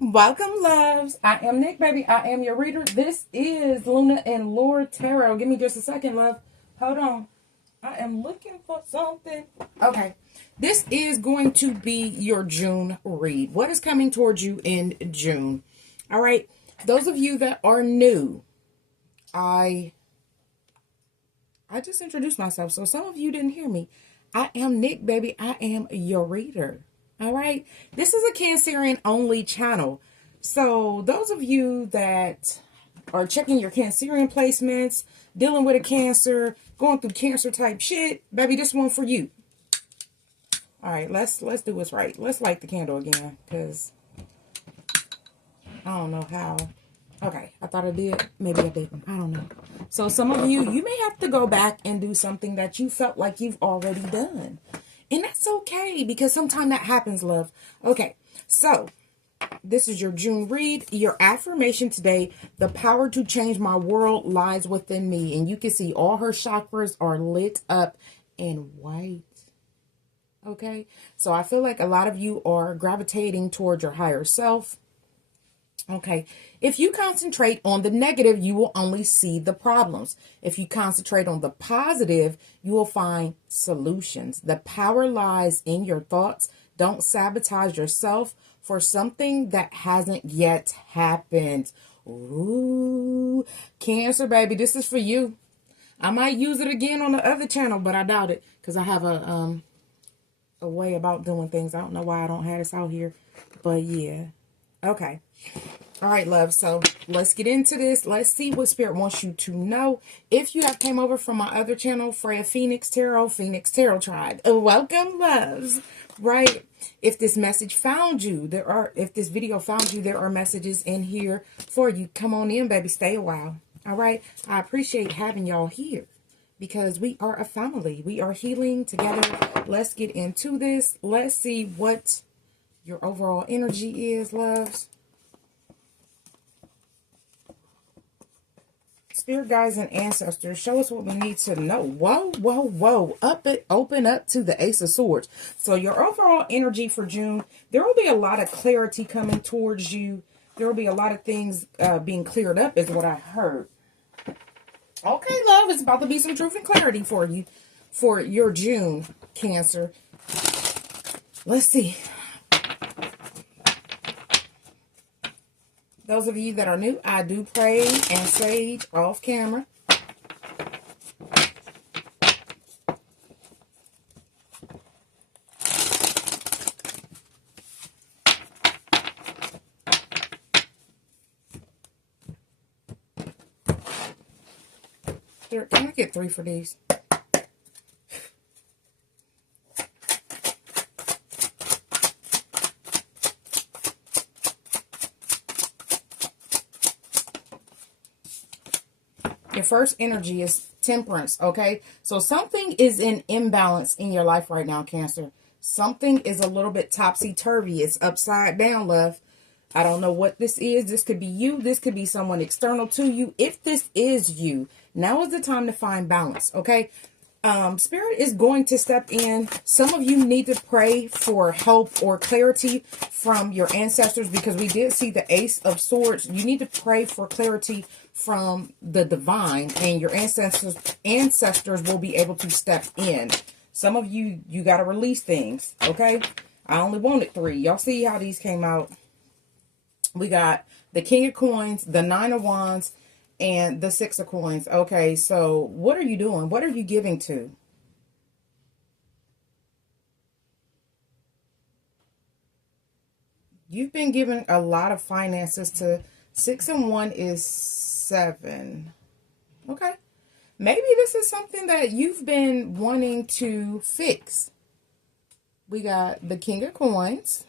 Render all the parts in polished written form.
Welcome, loves. I am Nicc, baby. I am your reader. This is Luna and Lord Tarot. Give me just a second, love. Hold on. I am looking for something. Okay. This is going to be your June read. What is coming towards you in June? All right. Those of you that are new, I just introduced myself, so some of you didn't hear me. I am Nicc, baby. I am your reader. All right. This is a Cancerian only channel. So those of you that are checking your Cancerian placements, dealing with a Cancer, going through Cancer type shit, baby, this one for you. All right, let's do what's right. Let's light the candle again, because I don't know how. Okay, I thought I did. Maybe I didn't. I don't know. So some of you may have to go back and do something that you felt like you've already done. And that's okay, because sometimes that happens, love. Okay, so this is your June read. Your affirmation today: the power to change my world lies within me. And you can see all her chakras are lit up in white. Okay, so I feel like a lot of you are gravitating towards your higher self. Okay, if you concentrate on the negative, you will only see the problems. If you concentrate on the positive, you will find solutions. The power lies in your thoughts. Don't sabotage yourself for something that hasn't yet happened. Ooh, Cancer, baby, this is for you. I might use it again on the other channel, but I doubt it, because I have a way about doing things. I don't know why I don't have this out here, but yeah. Okay. All right, love. So let's get into this. Let's see what Spirit wants you to know. If you have came over from my other channel, Freya Phoenix Tarot, Phoenix Tarot Tribe, welcome, loves. Right? If this message found you, if this video found you, there are messages in here for you. Come on in, baby. Stay a while. All right. I appreciate having y'all here, because we are a family. We are healing together. Let's get into this. Let's see what your overall energy is, loves. Spirit guides and ancestors, show us what we need to know. Whoa, whoa, whoa. Open up to the Ace of Swords. So your overall energy for June, there will be a lot of clarity coming towards you. There will be a lot of things being cleared up, is what I heard. Okay, love, it's about to be some truth and clarity for you for your June, Cancer. Let's see. Those of you that are new, I do pray and sage off camera. Can I get 3 for these? Your first energy is temperance, okay? So something is in imbalance in your life right now, Cancer. Something is a little bit topsy-turvy. It's upside down, love. I don't know what this is. This could be you. This could be someone external to you. If this is you, now is the time to find balance, okay? Spirit is going to step in. Some of you need to pray for help or clarity from your ancestors, because we did see the Ace of Swords. You need to pray for clarity from the divine, and your ancestors will be able to step in. Some of you got to release things, okay? I only wanted 3. Y'all see how these came out? We got the King of Coins, the 9 of Wands, and the 6 of Coins. Okay, so what are you doing? What are you giving to? You've been giving a lot of finances to 6 and 1 is 7. Okay. Maybe this is something that you've been wanting to fix. We got the King of Coins.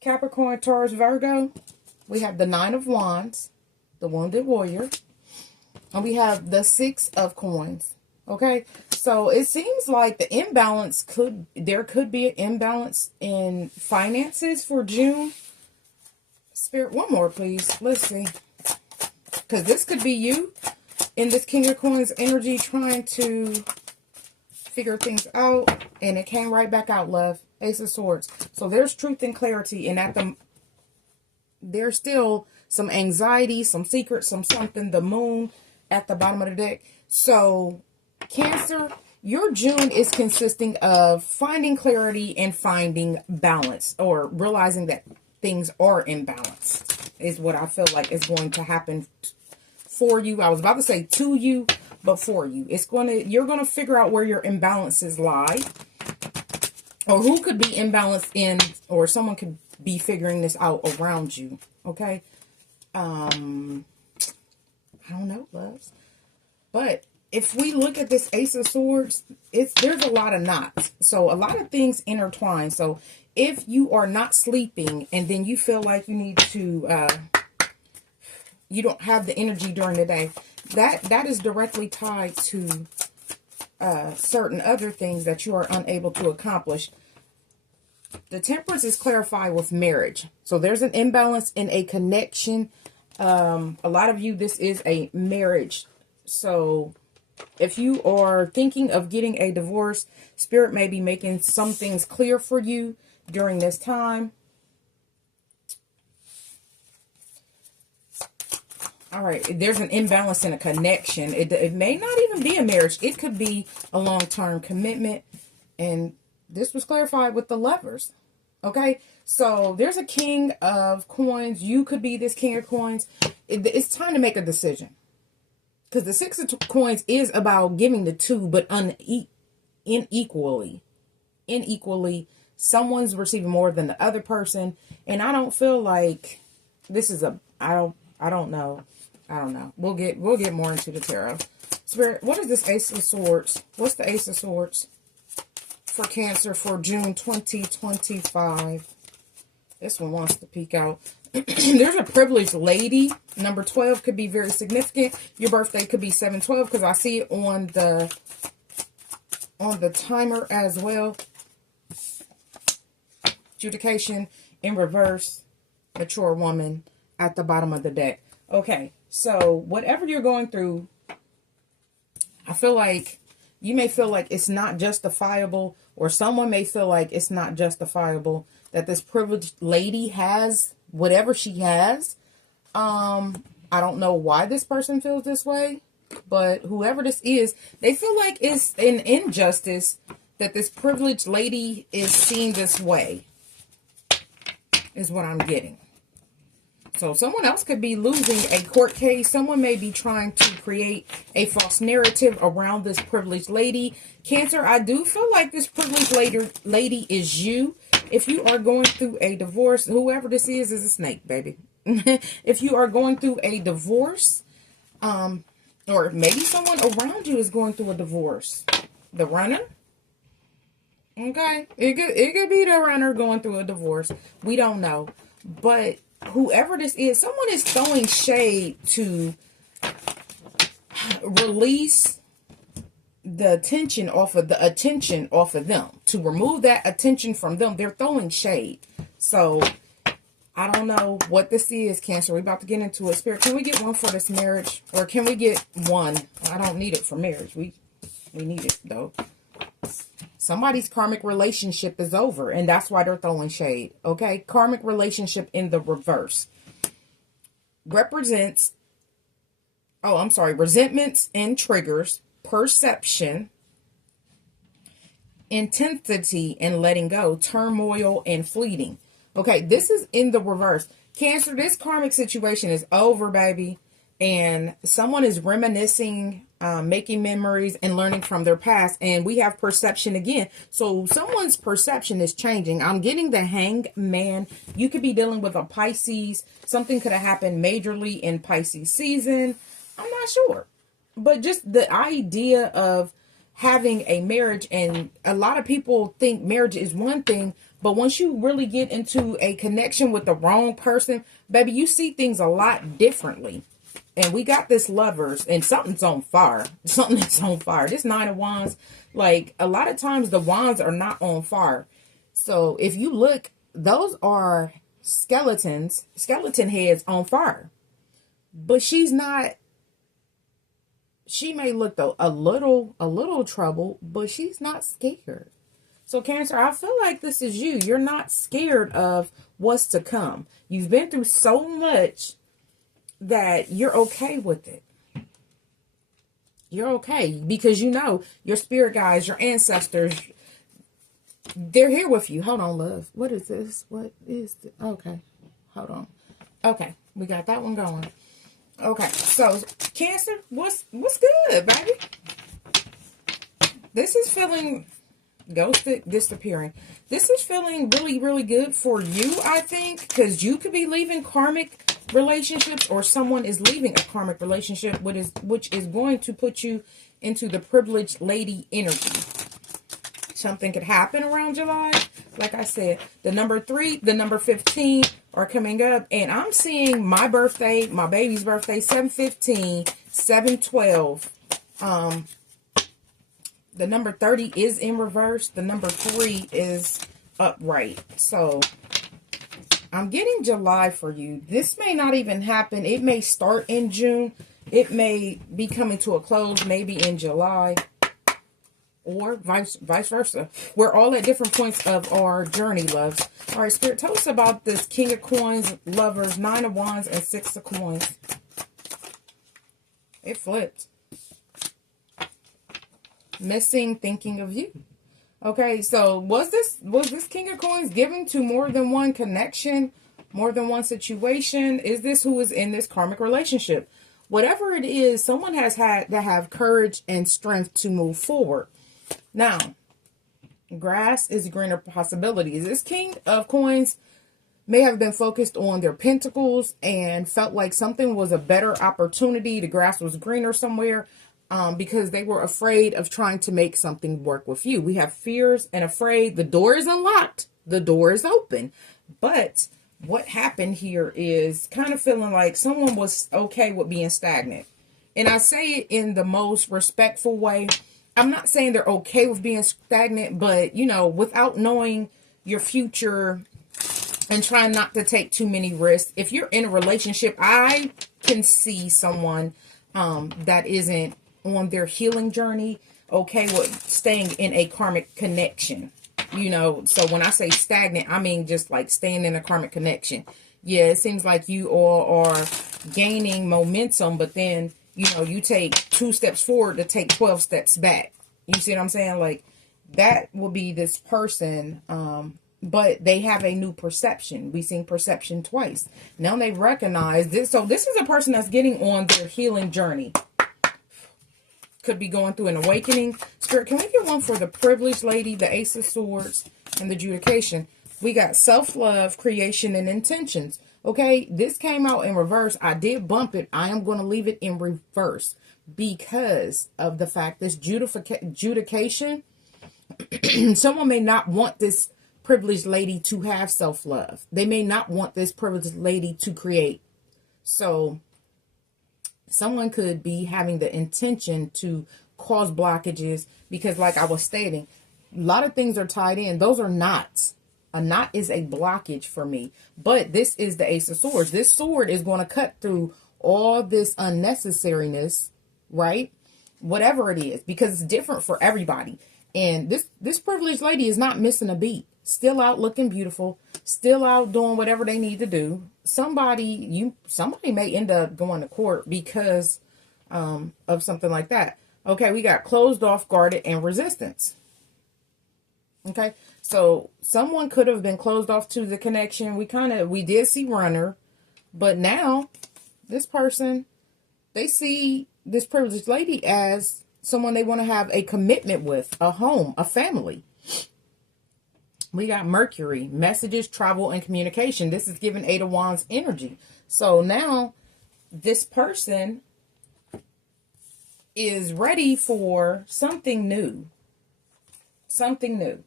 Capricorn, Taurus, Virgo. We have the 9 of Wands, the Wounded Warrior. And we have the 6 of Coins. Okay, so it seems like the imbalance there could be an imbalance in finances for June. Spirit, one more, please. Let's see. Because this could be you in this King of Coins energy trying to figure things out. And it came right back out, love. Ace of Swords. So there's truth and clarity. And there's still some anxiety, some secrets, some something. The moon at the bottom of the deck. So, Cancer, your June is consisting of finding clarity and finding balance. Or realizing that things are imbalanced. Is what I feel like is going to happen for you. I was about to say to you, but for you. You're going to figure out where your imbalances lie. Or who could be imbalanced in, or someone could be figuring this out around you. Okay? I don't know, loves. But if we look at this Ace of Swords, there's a lot of knots. So a lot of things intertwine. So if you are not sleeping and then you feel like you need to, you don't have the energy during the day, that is directly tied to certain other things that you are unable to accomplish. The Temperance is clarified with marriage. So there's an imbalance in a connection. A lot of you, this is a marriage. So if you are thinking of getting a divorce, Spirit may be making some things clear for you during this time. All right, there's an imbalance in a connection. It may not even be a marriage. It could be a long-term commitment. And this was clarified with the Lovers. Okay, so there's a King of Coins. You could be this King of Coins. It's time to make a decision. Because the Six of Coins is about giving the two, but unequally. Someone's receiving more than the other person. And I don't feel like this is I don't know. We'll get more into the tarot. Spirit, what is this Ace of Swords? What's the Ace of Swords for Cancer for June 2025? This one wants to peek out. There's a privileged lady. Number 12 could be very significant. Your birthday could be 7/12 because I see it on the timer as well. Adjudication in reverse. Mature woman at the bottom of the deck. Okay, so whatever you're going through, I feel like you may feel like it's not justifiable, or someone may feel like it's not justifiable that this privileged lady has whatever she has. I don't know why this person feels this way, but whoever this is, they feel like it's an injustice that this privileged lady is seen this way, is what I'm getting. So someone else could be losing a court case. Someone may be trying to create a false narrative around this privileged lady. Cancer, I do feel like this privileged lady is you. If you are going through a divorce, whoever this is a snake, baby. If you are going through a divorce, or maybe someone around you is going through a divorce. The Runner? Okay. It could be the Runner going through a divorce. We don't know. But whoever this is, someone is throwing shade to release the attention off of them, to remove that attention from them. They're throwing shade. So I don't know what this is, Cancer. We're about to get into it. Spirit, can we get one for this marriage? Or can we get one? I don't need it for marriage. We need it, though. Somebody's karmic relationship is over, and that's why they're throwing shade. Okay? Karmic relationship in the reverse represents, resentments and triggers, perception, intensity and letting go, turmoil and fleeting. Okay, this is in the reverse. Cancer, this karmic situation is over, baby. And someone is reminiscing, making memories and learning from their past. And we have perception again. So someone's perception is changing. I'm getting the Hangman. You could be dealing with a Pisces. Something could have happened majorly in Pisces season. I'm not sure. But just the idea of having a marriage, and a lot of people think marriage is one thing, but once you really get into a connection with the wrong person, baby, you see things a lot differently. And we got this Lovers, and something's on fire. Something is on fire. This Nine of Wands, like, a lot of times the wands are not on fire. So if you look, those are skeleton heads on fire. But she's not. She may look though a little troubled, but she's not scared. So Cancer, I feel like this is you. You're not scared of what's to come. You've been through so much that you're okay with it. You're okay because you know your spirit guides, your ancestors, they're here with you. Hold on, love. What is this? What is this? Okay. Hold on. Okay. We got that one going. Okay. So, Cancer, what's good, baby? This is feeling ghosted, disappearing. This is feeling really, really good for you, I think, because you could be leaving karmic relationships, or someone is leaving a karmic relationship, which is going to put you into the privileged lady energy. Something could happen around July. Like I said, the number 3, the number 15 are coming up. And I'm seeing my birthday, my baby's birthday, 7/15, 7/12. The number 30 is in reverse. The number 3 is upright. So I'm getting July for you. This may not even happen. It may start in June. It may be coming to a close maybe in July, or vice versa. We're all at different points of our journey, loves. All right, Spirit, tell us about this King of Coins, Lovers, 9 of Wands, and 6 of Coins. It flipped. Missing, thinking of you. Okay, so was this King of Coins giving to more than one connection, more than one situation? Is this who is in this karmic relationship? Whatever it is, someone has had to have courage and strength to move forward. Now, grass is greener possibilities. This King of Coins may have been focused on their pentacles and felt like something was a better opportunity. The grass was greener somewhere. Because they were afraid of trying to make something work with you. We have fears and afraid. The door is unlocked. The door is open. But what happened here is kind of feeling like someone was okay with being stagnant. And I say it in the most respectful way. I'm not saying they're okay with being stagnant, but, you know, without knowing your future and trying not to take too many risks. If you're in a relationship, I can see someone that isn't on their healing journey, okay, with staying in a karmic connection. You know, so when I say stagnant, I mean just like staying in a karmic connection. Yeah, it seems like you all are gaining momentum, but then, you know, you take 2 steps forward to take 12 steps back. You see what I'm saying? Like, that will be this person, but they have a new perception. We've seen perception twice. Now they recognize this. So this is a person that's getting on their healing journey. Could be going through an awakening. Spirit, can we get one for the privileged lady, the Ace of Swords, and the Judication? We got self-love, creation, and intentions. Okay, this came out in reverse. I did bump it. I am going to leave it in reverse because of the fact this judication. Someone may not want this privileged lady to have self-love. They may not want this privileged lady to create. So someone could be having the intention to cause blockages because, like I was stating, a lot of things are tied in. Those are knots. A knot is a blockage for me. But this is the Ace of Swords. This sword is going to cut through all this unnecessariness, right? Whatever it is, because it's different for everybody. And this privileged lady is not missing a beat. Still out looking beautiful. Still out doing whatever they need to do. Somebody may end up going to court because of something like that. Okay, we got closed off, guarded, and resistance. Okay, so someone could have been closed off to the connection. We did see runner, but now this person, they see this privileged lady as someone they want to have a commitment with, a home, a family. We got Mercury, messages, travel, and communication. This is giving 8 of Wands energy. So now this person is ready for something new. Something new.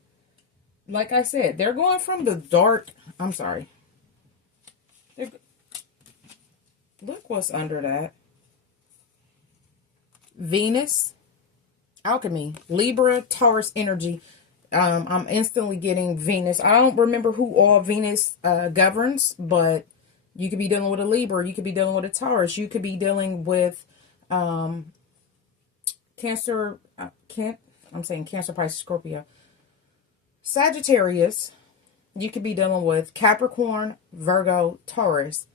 Like I said, they're going from the dark. I'm sorry. Look what's under that. Venus, alchemy, Libra, Taurus energy. I'm instantly getting Venus. I don't remember who all Venus governs, but you could be dealing with a Libra. You could be dealing with a Taurus. You could be dealing with Cancer. I'm saying Cancer, Pisces, Scorpio. Sagittarius, you could be dealing with Capricorn, Virgo, Taurus,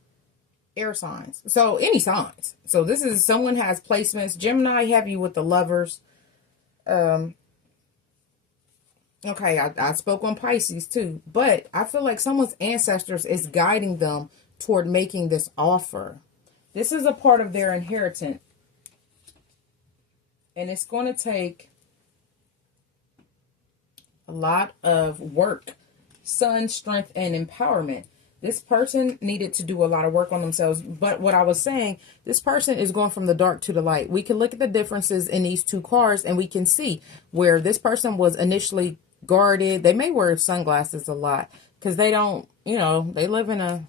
air signs. So any signs. So this is someone has placements. Gemini heavy with the lovers. Okay, I spoke on Pisces too. But I feel like someone's ancestors is guiding them toward making this offer. This is a part of their inheritance. And it's going to take a lot of work, sun, strength, and empowerment. This person needed to do a lot of work on themselves. But what I was saying, this person is going from the dark to the light. We can look at the differences in these two cards and we can see where this person was initially guarded. They may wear sunglasses a lot because they don't, you know, they live in a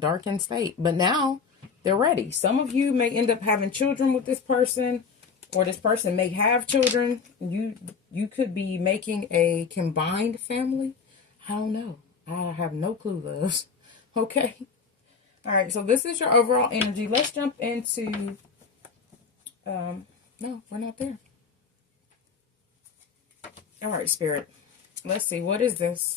darkened state. But now they're ready. Some of you may end up having children with this person, or this person may have children. You could be making a combined family. I don't know. I have no clue, loves. Okay. All right. So this is your overall energy. Let's jump into, no, we're not there. All right, Spirit. Let's see. What is this?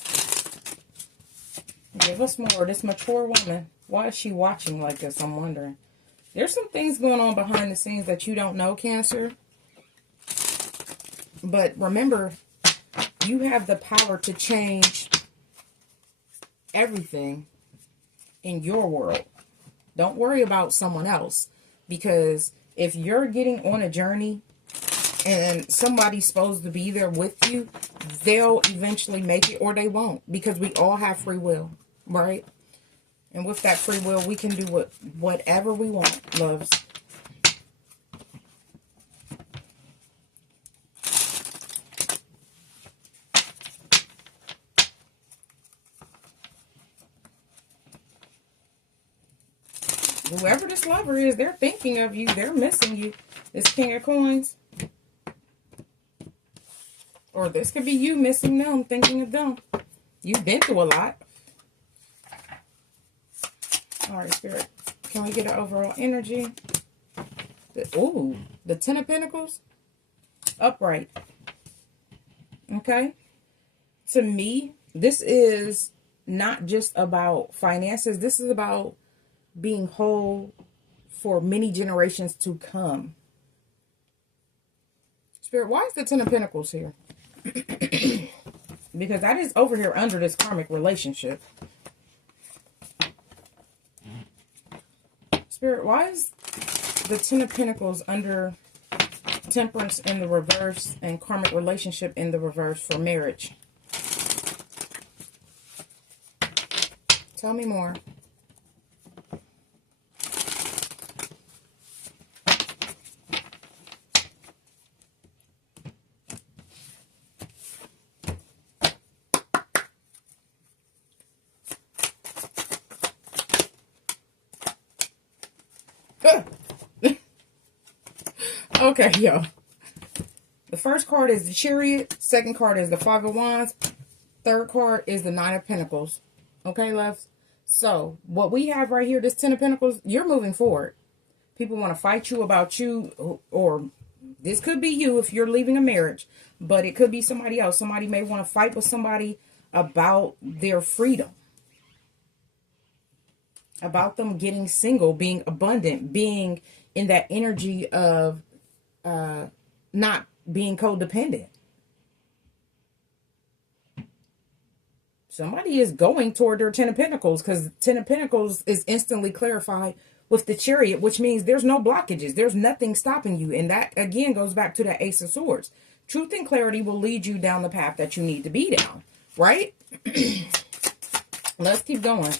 Give us more. This mature woman. Why is she watching like this? I'm wondering. There's some things going on behind the scenes that you don't know, Cancer. But remember, you have the power to change everything in your world. Don't worry about someone else. Because if you're getting on a journey and somebody's supposed to be there with you, they'll eventually make it or they won't. Because we all have free will, right? And with that free will, we can do whatever we want, loves. Whoever this lover is, they're thinking of you. They're missing you. This King of Coins. Or this could be you missing them, thinking of them. You've been through a lot. All right, Spirit. Can we get an overall energy? The Ten of Pentacles. Upright. Okay. To me, this is not just about finances. This is about being whole for many generations to come. Spirit, why is the Ten of Pentacles here? Because that is over here under this karmic relationship. Spirit, why is the Ten of Pentacles under Temperance in the reverse and karmic relationship in the reverse for marriage? Tell me more. Okay, yo. The first card is the Chariot. Second card is the Five of Wands. Third card is the Nine of Pentacles. Okay, loves? So, what we have right here, this Ten of Pentacles, you're moving forward. People want to fight you about you, or this could be you if you're leaving a marriage, but it could be somebody else. Somebody may want to fight with somebody about their freedom. About them getting single, being abundant, being in that energy of not being codependent. Somebody is going toward their Ten of Pentacles, because Ten of Pentacles is instantly clarified with the Chariot, which means there's no blockages. There's nothing stopping you. And that, again, goes back to the Ace of Swords. Truth and clarity will lead you down the path that you need to be down, right? Let's keep going.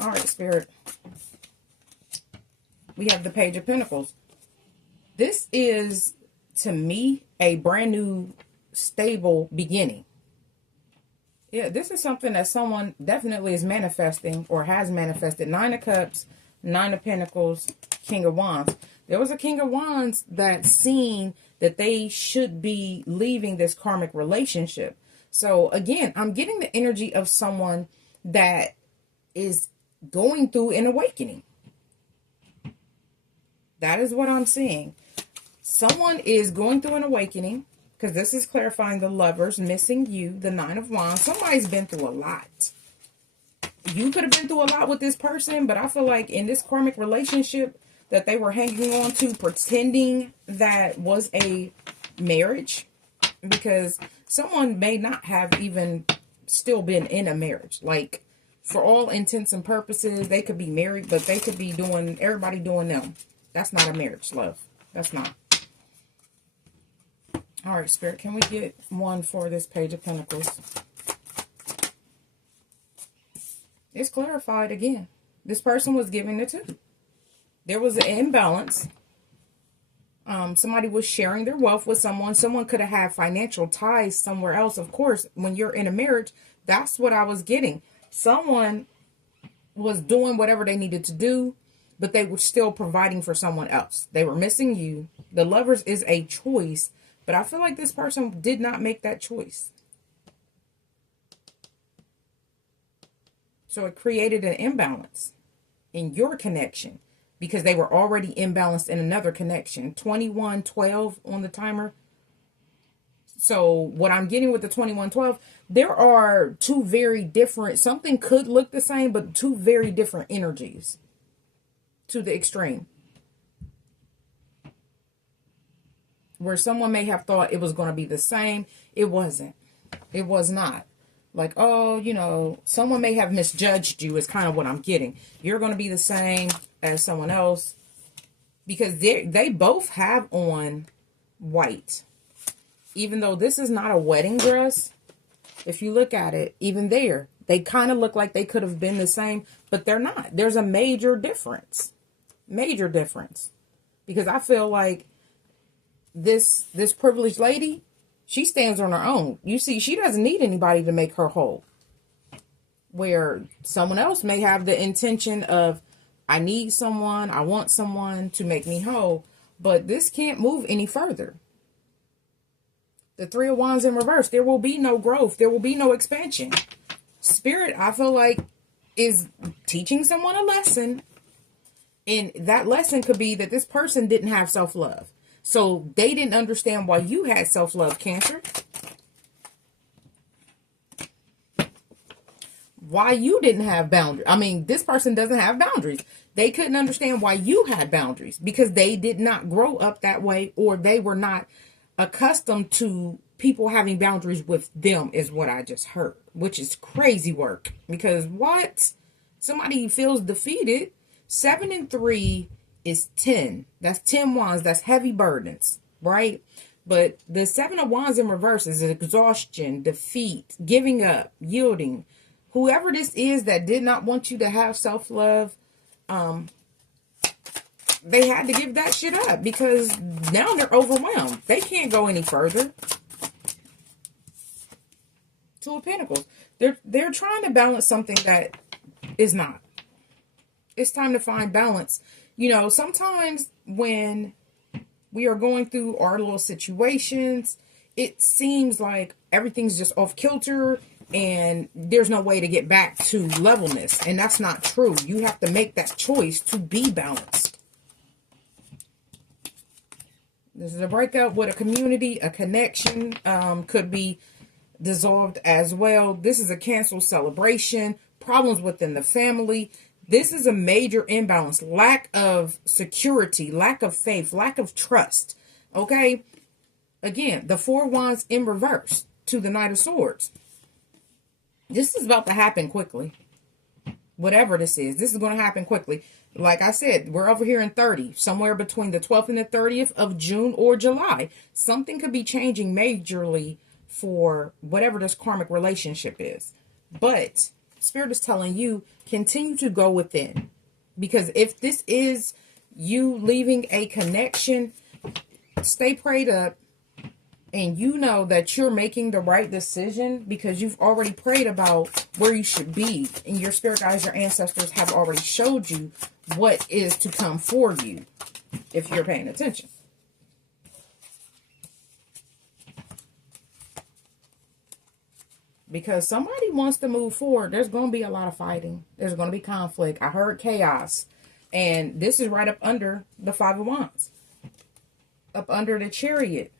All right, Spirit. We have the Page of Pentacles. This is, to me, a brand new, stable beginning. Yeah, this is something that someone definitely is manifesting or has manifested. Nine of Cups, Nine of Pentacles, King of Wands. There was a King of Wands that seen that they should be leaving this karmic relationship. So, again, I'm getting the energy of someone that is going through an awakening. That is what I'm seeing. Someone is going through an awakening. because this is clarifying the Lovers, missing you, the Nine of Wands. Somebody's been through a lot. You could have been through a lot with this person, but I feel like in this karmic relationship that they were hanging on to, pretending that was a marriage, because someone may not have even still been in a marriage. Like, for all intents and purposes, they could be married, but they could be doing, everybody doing them. That's not a marriage, love. That's not. All right, Spirit, can we get one for this Page of Pentacles? It's clarified again. This person was giving the two. There was an imbalance. Somebody was sharing their wealth with someone. Someone could have had financial ties somewhere else. Of course, when you're in a marriage, that's what I was getting. Someone was doing whatever they needed to do, but they were still providing for someone else. They were missing you. The Lovers is a choice, but I feel like this person did not make that choice. So it created an imbalance in your connection because they were already imbalanced in another connection. 2112 on the timer. So what I'm getting with the 2112, there are two very different, something could look the same, but two very different energies to the extreme. Where someone may have thought it was going to be the same. It wasn't. It was not. Like, oh, you know, someone may have misjudged you is kind of what I'm getting. You're going to be the same as someone else. Because they both have on white. Even though this is not a wedding dress, if you look at it, even there, they kind of look like they could have been the same, but they're not. There's a major difference. Major difference. Because I feel like this privileged lady, she stands on her own. You see, she doesn't need anybody to make her whole. Where someone else may have the intention of, I need someone, I want someone to make me whole, but this can't move any further. The Three of Wands in reverse, there will be no growth. There will be no expansion. Spirit, I feel like, is teaching someone a lesson. And that lesson could be that this person didn't have self-love. So they didn't understand why you had self-love, Cancer. Why you didn't have boundaries. I mean, this person doesn't have boundaries. They couldn't understand why you had boundaries because they did not grow up that way, or they were not accustomed to people having boundaries with them, is what I just heard, which is crazy work. Because what? Somebody feels defeated. 7 and 3 is 10. That's 10 wands. That's heavy burdens, right? But the 7 of wands in reverse is exhaustion, defeat, giving up, yielding. Whoever this is that did not want you to have self-love, they had to give that shit up because now they're overwhelmed. They can't go any further. Two of Pentacles. They're trying to balance something that is not. It's time to find balance. You know, sometimes when we are going through our little situations, it seems like everything's just off kilter and there's no way to get back to levelness. And that's not true. You have to make that choice to be balanced. This is a breakup with a community, a connection, could be dissolved as well. This is a canceled celebration, problems within the family. This is a major imbalance, lack of security, lack of faith, lack of trust. Okay. Again, the 4 wands in reverse to the Knight of Swords. This is about to happen quickly. Whatever this is going to happen quickly. Like I said, we're over here in 30, somewhere between the 12th and the 30th of June or July. Something could be changing majorly for whatever this karmic relationship is. But Spirit is telling you, continue to go within. Because if this is you leaving a connection, stay prayed up. And you know that you're making the right decision because you've already prayed about where you should be. And your spirit guides, your ancestors have already showed you what is to come for you if you're paying attention. Because somebody wants to move forward. There's going to be a lot of fighting. There's going to be conflict. I heard chaos. And this is right up under the 5 of Wands. Up under the Chariot.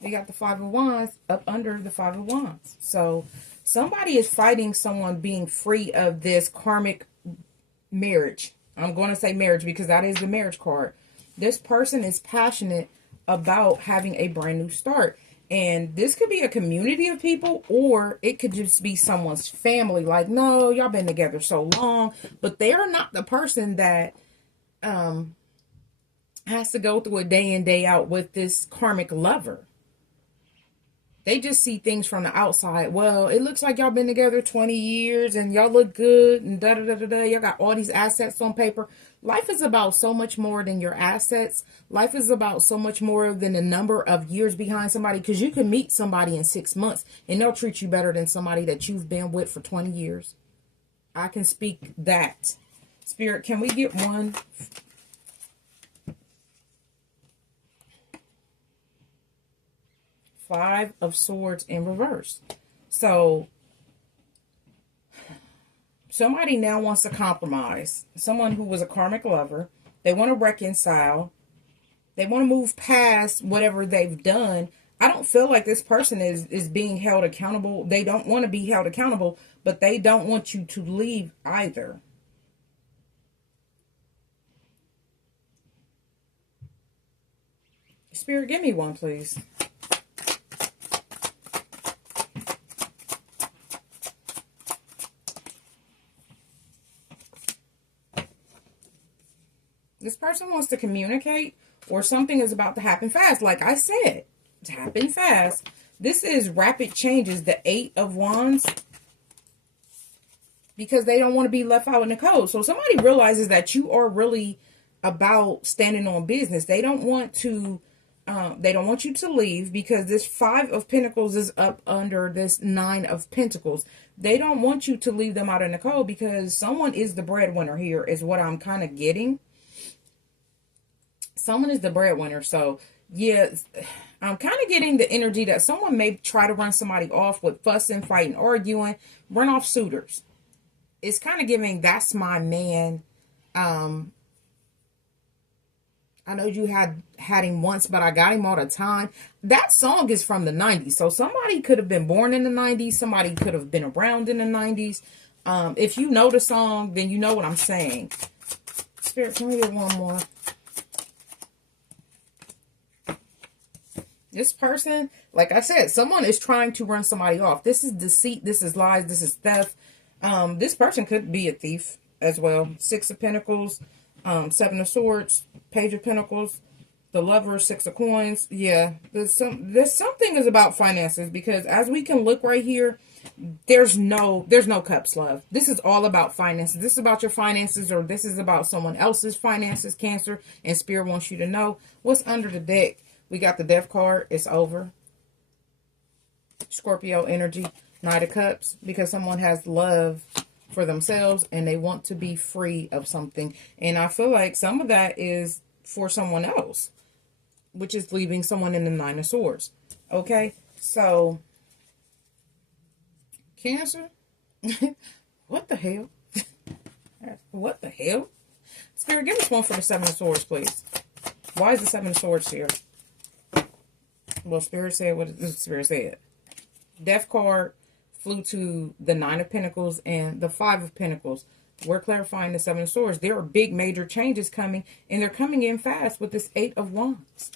We got the Five of Wands up under the Five of Wands. So somebody is fighting someone being free of this karmic marriage. I'm going to say marriage because that is the marriage card. This person is passionate about having a brand new start. And this could be a community of people, or it could just be someone's family. Like, no, y'all been together so long, but they are not the person that has to go through a day in, day out with this karmic lover. They just see things from the outside. Well, it looks like y'all been together 20 years and y'all look good and da-da-da-da-da. Y'all got all these assets on paper. Life is about so much more than your assets. Life is about so much more than the number of years behind somebody, because you can meet somebody in 6 months and they'll treat you better than somebody that you've been with for 20 years. I can speak that. Spirit, can we get one? Five of Swords in reverse. So somebody now wants to compromise. Someone who was a karmic lover. They want to reconcile. They want to move past whatever they've done. I don't feel like this person is being held accountable. They don't want to be held accountable, but they don't want you to leave either. Spirit, give me one, please. This person wants to communicate, or something is about to happen fast. Like I said, it's happening fast. This is rapid changes, the Eight of Wands, because they don't want to be left out in the cold. So somebody realizes that you are really about standing on business. They don't want to, you to leave, because this Five of Pentacles is up under this Nine of Pentacles. They don't want you to leave them out in the cold, because someone is the breadwinner here, is what I'm kind of getting. Someone is the breadwinner. So yeah, I'm kind of getting the energy that someone may try to run somebody off with fussing, fighting, arguing, run off suitors. It's kind of giving, that's my man. I know you had him once, but I got him all the time. That song is from the 90s. So somebody could have been born in the 90s. Somebody could have been around in the 90s. If you know the song, then you know what I'm saying. Spirit, can we get one more? This person, like I said, someone is trying to run somebody off. This is deceit. This is lies. This is theft. This person could be a thief as well. Six of Pentacles, Seven of Swords, Page of Pentacles, the Lover, Six of Coins. Yeah, there's something is about finances, because as we can look right here, there's no cups, love. This is all about finances. This is about your finances, or this is about someone else's finances, Cancer. And Spirit wants you to know what's under the deck. We got the Death card. It's over. Scorpio energy. Knight of Cups. Because someone has love for themselves and they want to be free of something. And I feel like some of that is for someone else, which is leaving someone in the Nine of Swords. Okay? So, Cancer. What the hell? What the hell? Spirit, give us one for the Seven of Swords, please. Why is the Seven of Swords here? Well, Spirit said what the Spirit said. Death card flew to the Nine of Pentacles and the Five of Pentacles. We're clarifying the Seven of Swords. There are big major changes coming, and they're coming in fast with this Eight of Wands.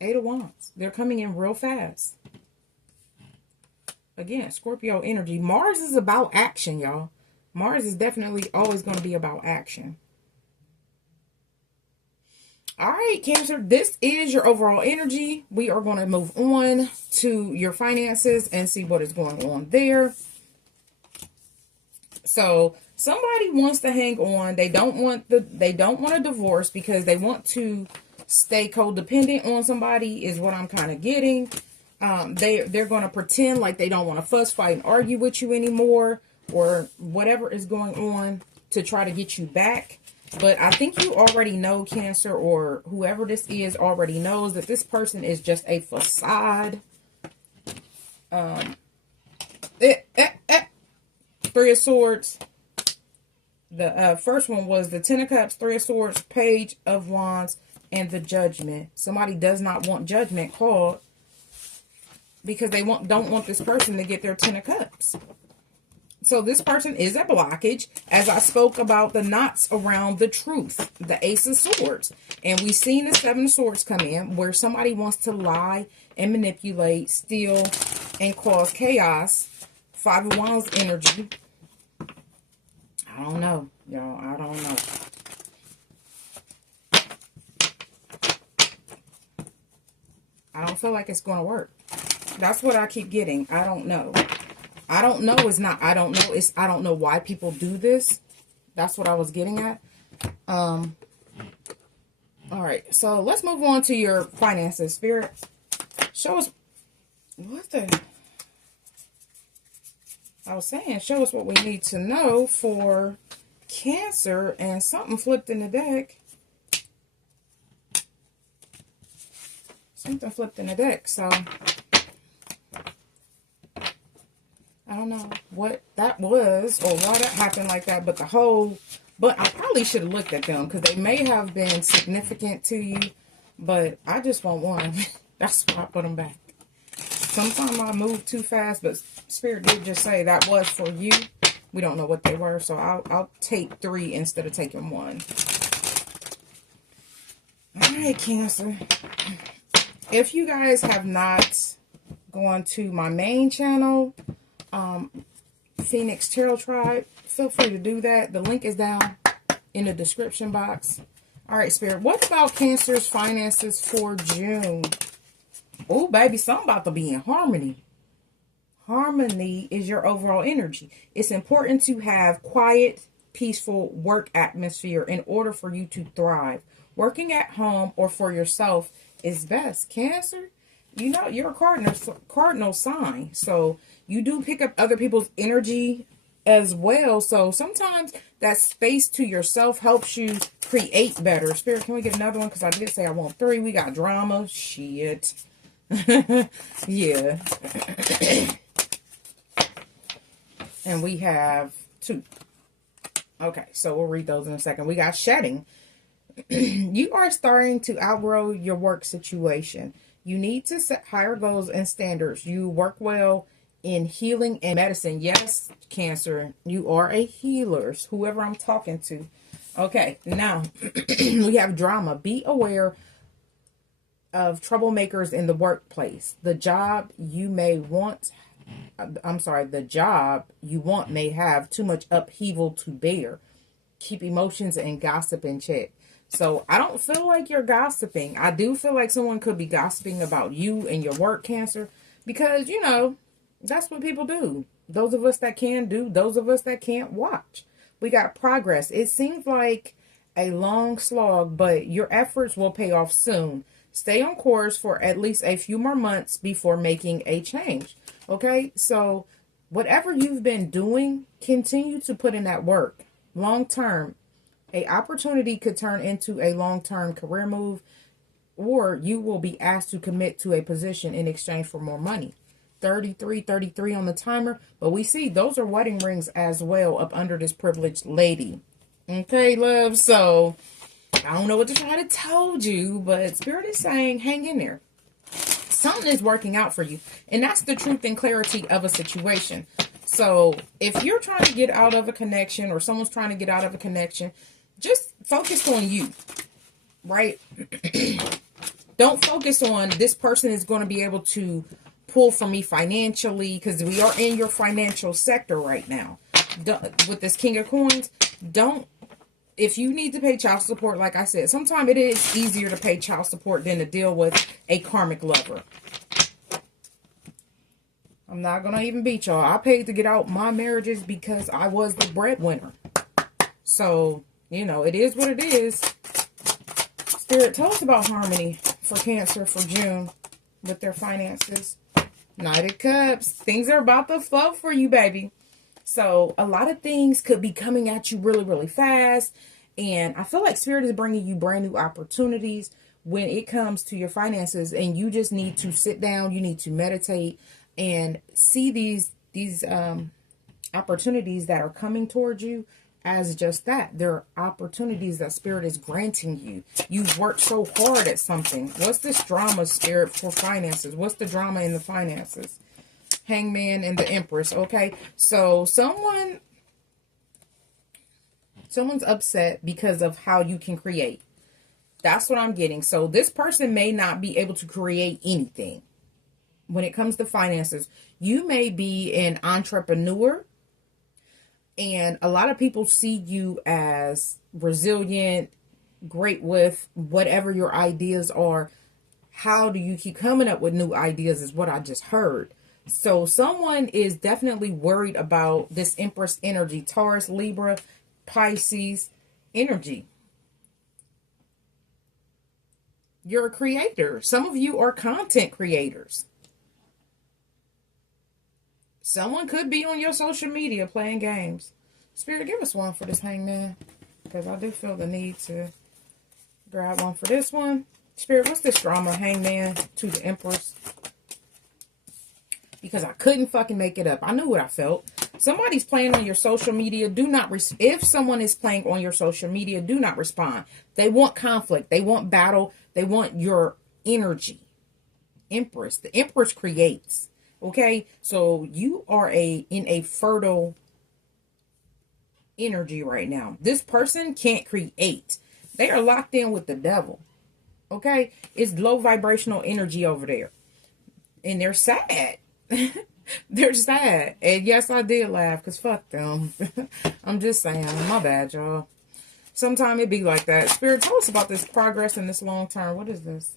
Eight of Wands. They're coming in real fast. Again, Scorpio energy. Mars is about action, y'all. Mars is definitely always going to be about action. All right, Cancer, this is your overall energy. We are going to move on to your finances and see what is going on there. So somebody wants to hang on. They don't want a divorce, because they want to stay codependent on somebody, is what I'm kind of getting. They're going to pretend like they don't want to fuss, fight, and argue with you anymore, or whatever is going on to try to get you back. But I think you already know, Cancer, or whoever this is already knows that this person is just a facade. Three of Swords. The first one was the Ten of Cups, Three of Swords, Page of Wands, and the Judgment. Somebody does not want judgment called. because they don't want this person to get their 10 of cups. So this person is a blockage, as I spoke about the knots around the truth, the Ace of Swords. And we've seen the Seven of Swords come in, where somebody wants to lie and manipulate, steal, and cause chaos. Five of Wands energy. I don't know, y'all. I don't know. I don't feel like it's going to work. That's what I keep getting. I don't know. I don't know is not I don't know. It's I don't know why people do this. That's what I was getting at. All right. So let's move on to your finances. Spirit, show us what the... I was saying, show us what we need to know for Cancer, and something flipped in the deck. Something flipped in the deck, so I don't know what that was or why that happened like that, but I probably should have looked at them because they may have been significant to you, but I just want one. That's why I put them back. Sometimes I move too fast, but Spirit did just say that was for you. We don't know what they were, so I'll take 3 instead of taking 1. All right, Cancer. If you guys have not gone to my main channel, Phoenix Tarot Tribe, feel free to do that. The link is down in the description box. All right, Spirit. What about Cancer's finances for June? Oh, baby, something about to be in harmony. Harmony is your overall energy. It's important to have quiet, peaceful work atmosphere in order for you to thrive. Working at home or for yourself is best. Cancer, you know, you're a cardinal sign. So you do pick up other people's energy as well. So sometimes that space to yourself helps you create better. Spirit, can we get another one? Because I did say I want 3. We got drama. Shit. Yeah. And we have 2. Okay, so we'll read those in a second. We got shedding. You are starting to outgrow your work situation. You need to set higher goals and standards. You work well in healing and medicine. Yes, Cancer, you are a healer. Whoever I'm talking to. Okay, now we have drama. Be aware of troublemakers in the workplace. The job you want may have too much upheaval to bear. Keep emotions and gossip in check. So I don't feel like you're gossiping. I do feel like someone could be gossiping about you and your work, Cancer, because, you know, that's what people do. Those of us that can do, those of us that can't watch. We got progress. It seems like a long slog, but your efforts will pay off soon. Stay on course for at least a few more months before making a change. Okay, so whatever you've been doing, continue to put in that work. Long term, a opportunity could turn into a long-term career move, or you will be asked to commit to a position in exchange for more money. 33 on the timer, but we see those are wedding rings as well up under this privileged lady. Okay, love, so I don't know what to try to tell you, but Spirit is saying hang in there. Something is working out for you, and that's the truth and clarity of a situation. So if you're trying to get out of a connection, or someone's trying to get out of a connection, just focus on you, right? Don't focus on this person is going to be able to pull from me financially, because we are in your financial sector right now. With this King of Coins, if you need to pay child support, like I said, sometimes it is easier to pay child support than to deal with a karmic lover. I'm not going to even beat y'all. I paid to get out my marriages because I was the breadwinner. So, you know, it is what it is. Spirit, tell us about harmony for Cancer for June with their finances. Knight of Cups. Things are about to flow for you, baby. So a lot of things could be coming at you really, really fast. And I feel like Spirit is bringing you brand new opportunities when it comes to your finances. And you just need to sit down. You need to meditate and see these opportunities that are coming towards you as just that. There are opportunities that Spirit is granting you. You've worked so hard at something. What's this drama, Spirit, for finances? What's the drama in the finances? Hangman and the Empress. Okay, so someone's upset because of how you can create. That's what I'm getting. So this person may not be able to create anything when it comes to finances. You may be an entrepreneur, and a lot of people see you as resilient, great with whatever your ideas are. How do you keep coming up with new ideas is what I just heard. So someone is definitely worried about this Empress energy, Taurus, Libra, Pisces energy. You're a creator. Some of you are content creators. Someone could be on your social media playing games. Spirit, give us one for this Hangman, because I do feel the need to grab one for this one. Spirit, what's this drama, Hangman to the Empress? Because I couldn't fucking make it up. I knew what I felt. Somebody's playing on your social media. Do not, if someone is playing on your social media, do not respond. They want conflict. They want battle. They want your energy. Empress. The Empress creates. Okay? So you are in a fertile energy right now. This person can't create. They are locked in with the devil. Okay? It's low vibrational energy over there. And they're sad. They're sad. And yes, I did laugh, because fuck them. I'm just saying. My bad, y'all. Sometimes it be like that. Spirit, tell us about this progress in this long term. What is this?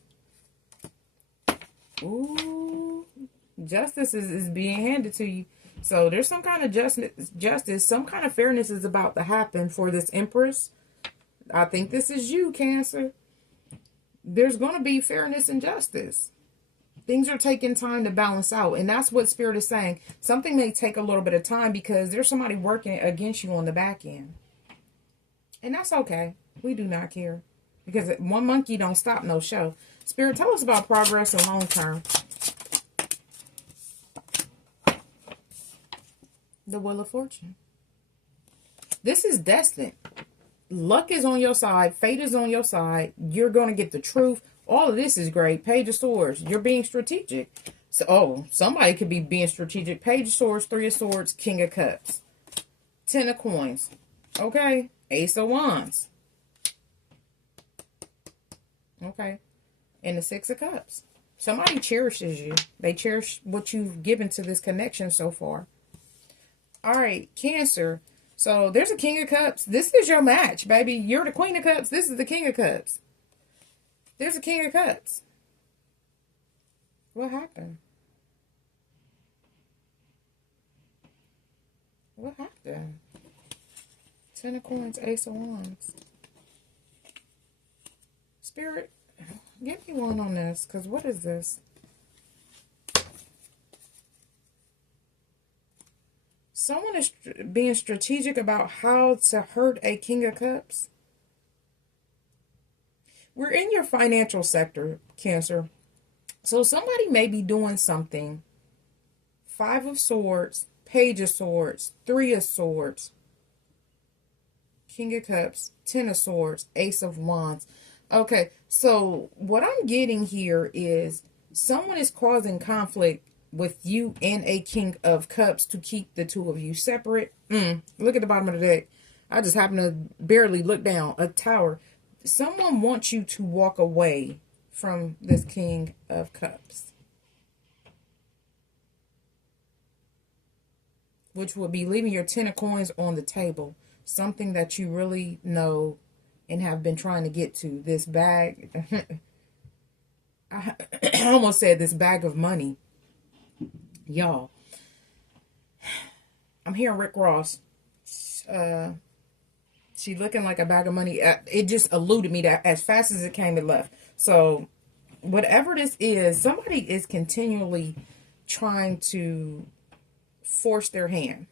Ooh. Justice is being handed to you. So there's some kind of justice. Some kind of fairness is about to happen for this Empress. I think this is you, Cancer. There's going to be fairness and justice. Things are taking time to balance out. And that's what Spirit is saying. Something may take a little bit of time because there's somebody working against you on the back end. And that's okay. We do not care. Because one monkey don't stop no show. Spirit, tell us about progress and long term. The Wheel of Fortune. This is destined. Luck is on your side. Fate is on your side. You're going to get the truth. All of this is great. Page of Swords. You're being strategic. So, somebody could be being strategic. Page of Swords, Three of Swords, King of Cups. Ten of Coins. Okay. Ace of Wands. Okay. And the Six of Cups. Somebody cherishes you. They cherish what you've given to this connection so far. All right. Cancer. So, there's a King of Cups. This is your match, baby. You're the Queen of Cups. This is the King of Cups. There's a King of Cups. What happened? What happened? Ten of Coins, Ace of Wands. Spirit, give me one on this, because what is this? Someone is being strategic about how to hurt a King of Cups. We're in your financial sector, Cancer. So somebody may be doing something. Five of Swords, Page of Swords, Three of Swords, King of Cups, Ten of Swords, Ace of Wands. Okay, so what I'm getting here is someone is causing conflict with you and a King of Cups to keep the two of you separate. Look at the bottom of the deck. I just happened to barely look down. A Tower. Someone wants you to walk away from this King of Cups, which would be leaving your Ten of Coins on the table. Something that you really know and have been trying to get to. This bag. I almost said this bag of money. Y'all. I'm hearing Rick Ross. She looking like a bag of money. It just eluded me that as fast as it came, it left. So, whatever this is, somebody is continually trying to force their hand.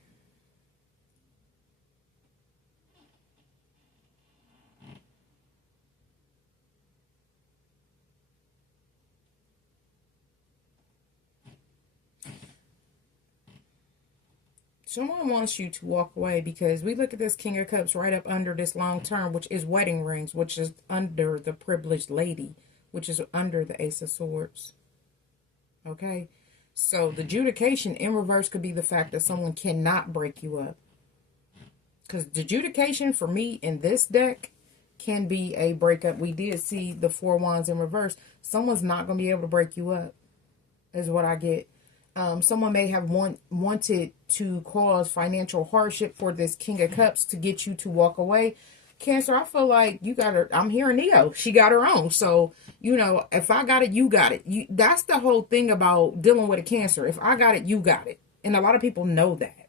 Someone wants you to walk away because we look at this King of Cups right up under this long term, which is wedding rings, which is under the privileged lady, which is under the Ace of Swords. Okay? So the adjudication in reverse could be the fact that someone cannot break you up. Because the adjudication for me in this deck can be a breakup. We did see the Four Wands in reverse. Someone's not going to be able to break you up, is what I get. Someone may have wanted to cause financial hardship for this King of Cups to get you to walk away. Cancer, I feel like you got her. I'm hearing Neo. She got her own. So, you know, if I got it, you got it. That's the whole thing about dealing with a Cancer. If I got it, you got it. And a lot of people know that.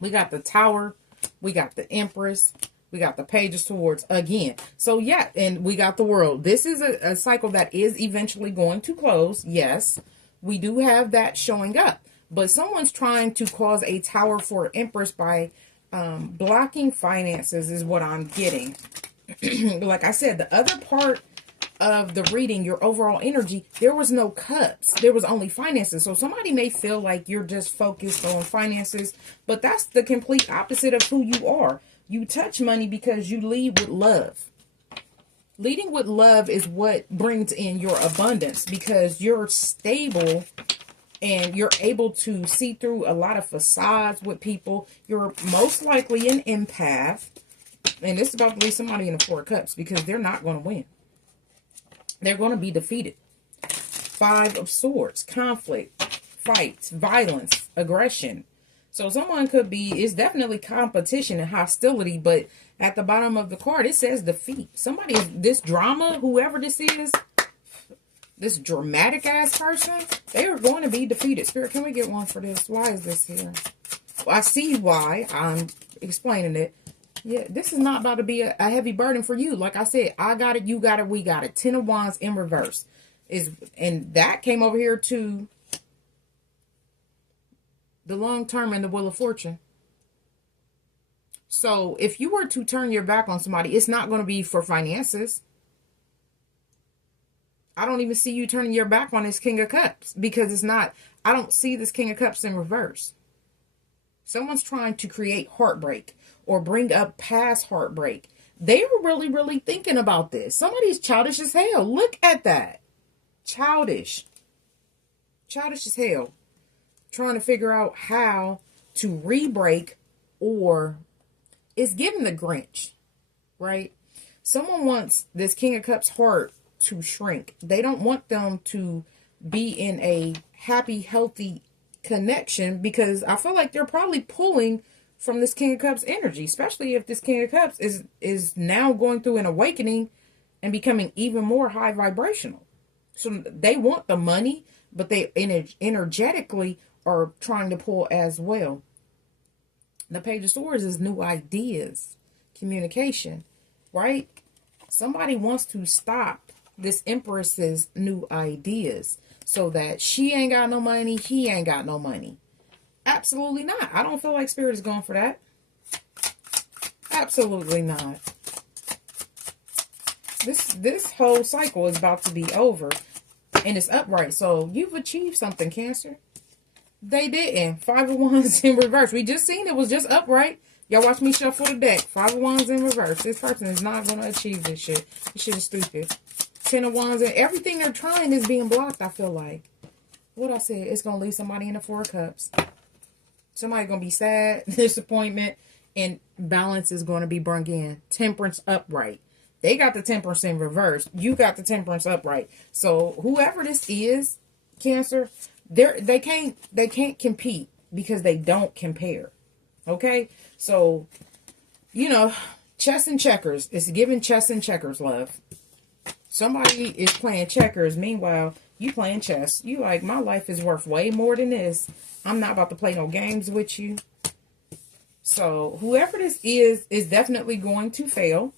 We got the Tower. We got the Empress. We got the Page of Swords again. So, yeah, and we got the World. This is a cycle that is eventually going to close. Yes. We do have that showing up, but someone's trying to cause a Tower for Empress by blocking finances is what I'm getting. Like I said, the other part of the reading, your overall energy, there was no cups. There was only finances. So somebody may feel like you're just focused on finances, but that's the complete opposite of who you are. You touch money because you lead with love. Leading with love is what brings in your abundance because you're stable and you're able to see through a lot of facades with people. You're most likely an empath. And this is about to leave somebody in the Four of Cups because they're not going to win. They're going to be defeated. Five of Swords, conflict, fights, violence, aggression. So someone could be, it's definitely competition and hostility, but at the bottom of the card, it says defeat. Somebody, this drama, whoever this is, this dramatic ass person, they are going to be defeated. Spirit, can we get one for this? Why is this here? Well, I see why. I'm explaining it. Yeah, this is not about to be a heavy burden for you. Like I said, I got it, you got it, we got it. Ten of Wands in reverse. And that came over here to the long term and the Wheel of Fortune. So if you were to turn your back on somebody, it's not going to be for finances. I don't even see you turning your back on this King of Cups because it's not, I don't see this King of Cups in reverse. Someone's trying to create heartbreak or bring up past heartbreak. They were really, really thinking about this. Somebody's childish as hell. Look at that. Childish. Childish as hell. Trying to figure out how to re-break, or it's giving the Grinch, right? Someone wants this King of Cups heart to shrink. They don't want them to be in a happy, healthy connection because I feel like they're probably pulling from this King of Cups energy, especially if this King of Cups is now going through an awakening and becoming even more high vibrational. So they want the money, but they energetically are trying to pull as well. The Page of Swords is new ideas, communication, right? Somebody wants to stop this Empress's new ideas so that she ain't got no money, he ain't got no money. Absolutely not. I don't feel like Spirit is going for that. Absolutely not. This whole cycle is about to be over and it's upright. So you've achieved something, Cancer. They didn't. Five of Wands in reverse. We just seen it was just upright. Y'all watch me shuffle the deck. Five of Wands in reverse. This person is not going to achieve this shit. This shit is stupid. Ten of Wands and everything they're trying is being blocked, I feel like. What I said, it's going to leave somebody in the Four of Cups. Somebody going to be sad, disappointment, and balance is going to be brung in. Temperance upright. They got the Temperance in reverse. You got the Temperance upright. So whoever this is, Cancer, they can't compete because they don't compare. Okay? So, you know, chess and checkers. It's giving chess and checkers love. Somebody is playing checkers. Meanwhile, you playing chess. You like, my life is worth way more than this. I'm not about to play no games with you. So, whoever this is definitely going to fail.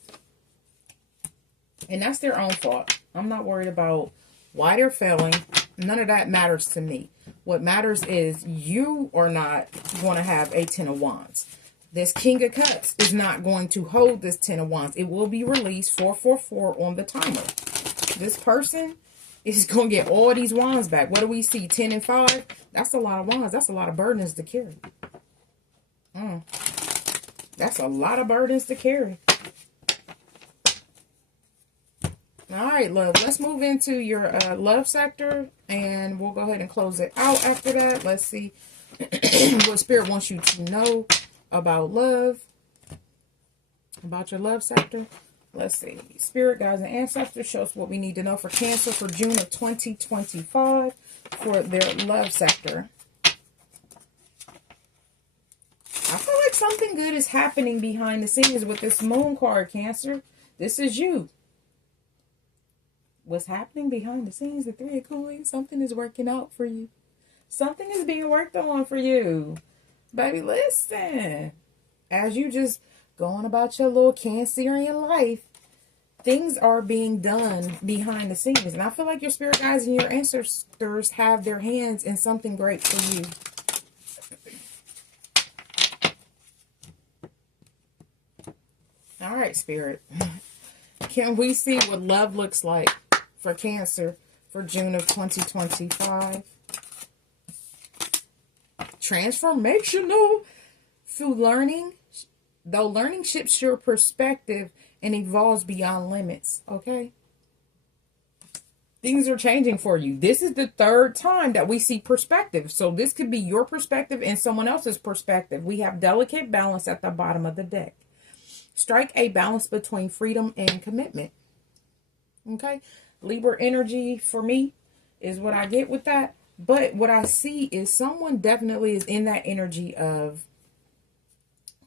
And that's their own fault. I'm not worried about why they're failing. None of that matters to me. What matters is you are not going to have a Ten of Wands. This King of Cups is not going to hold this Ten of Wands. It will be released 444 on the timer. This person is going to get all these wands back. What do we see? 10 and 5? That's a lot of wands. That's a lot of burdens to carry. That's a lot of burdens to carry. All right, love. Let's move into your love sector, and we'll go ahead and close it out after that. Let's see what Spirit wants you to know about love, about your love sector. Let's see. Spirit, guides, and ancestors, show us what we need to know for Cancer for June of 2025 for their love sector. I feel like something good is happening behind the scenes with this Moon card, Cancer. This is you. What's happening behind the scenes, the Three of Coins, something is working out for you. Something is being worked on for you. Baby, listen. As you just going about your little Cancerian life, things are being done behind the scenes. And I feel like your spirit guides and your ancestors have their hands in something great for you. All right, Spirit. Can we see what love looks like for Cancer for June of 2025? Transformational. Through learning, though learning shifts your perspective and evolves beyond limits, okay? Things are changing for you. This is the third time that we see perspective. So this could be your perspective and someone else's perspective. We have delicate balance at the bottom of the deck. Strike a balance between freedom and commitment. Okay? Libra energy for me is what I get with that. But what I see is someone definitely is in that energy of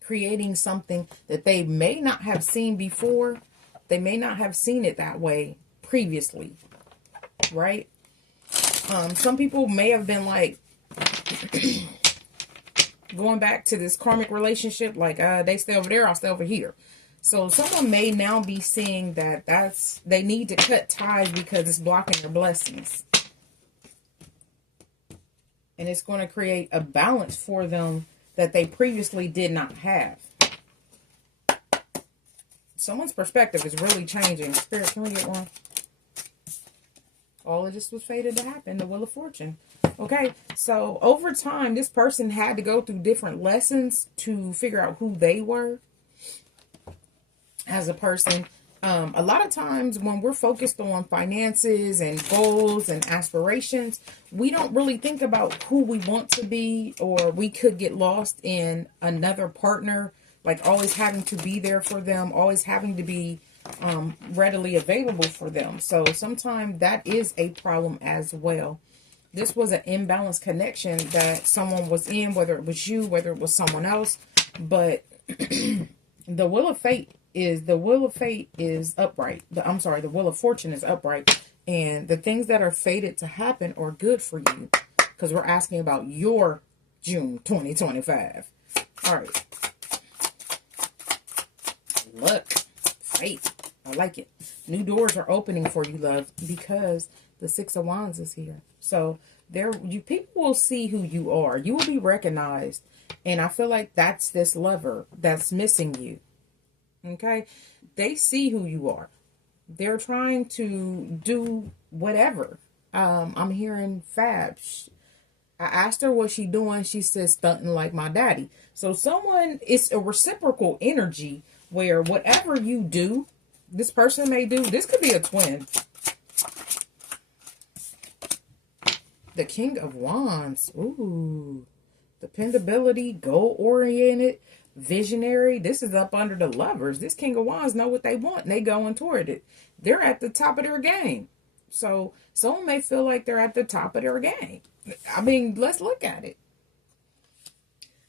creating something that they may not have seen before. They may not have seen it that way previously. Right? Some people may have been like going back to this karmic relationship, like they stay over there, I'll stay over here. So someone may now be seeing that they need to cut ties because it's blocking their blessings. And it's going to create a balance for them that they previously did not have. Someone's perspective is really changing. Spirit, can we get one? All of this was fated to happen, the Wheel of Fortune. Okay, so over time, this person had to go through different lessons to figure out who they were as a person. A lot of times when we're focused on finances and goals and aspirations, we don't really think about who we want to be, or we could get lost in another partner, like always having to be there for them, always having to be readily available for them. So sometimes that is a problem as well. This was an imbalanced connection that someone was in, whether it was you, whether it was someone else. But the Wheel of Fate is upright. The Wheel of Fortune is upright. And the things that are fated to happen are good for you. Because we're asking about your June 2025. All right. Look. Fate. I like it. New doors are opening for you, love, because the Six of Wands is here. So people will see who you are. You will be recognized. And I feel like that's this lover that's missing you. Okay? They see who you are. They're trying to do whatever. I'm hearing Fab. I asked her what she doing. She says stunting like my daddy. So it's a reciprocal energy where whatever you do, this person may do. This could be a twin. The King of Wands. Ooh. Dependability, goal-oriented, visionary. This is up under the Lovers. This King of Wands know what they want, and they going toward it. They're at the top of their game. So someone may feel like they're at the top of their game. I mean, let's look at it.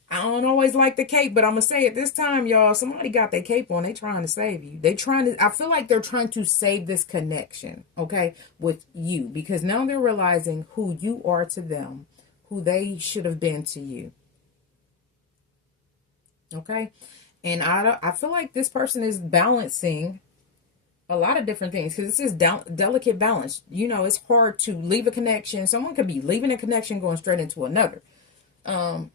I don't always like the cape, but I'm going to say it this time, y'all. Somebody got their cape on. They trying to save you. I feel like they're trying to save this connection, okay, with you. Because now they're realizing who you are to them, who they should have been to you. Okay? And I feel like this person is balancing a lot of different things. Because this is delicate balance. You know, it's hard to leave a connection. Someone could be leaving a connection going straight into another. I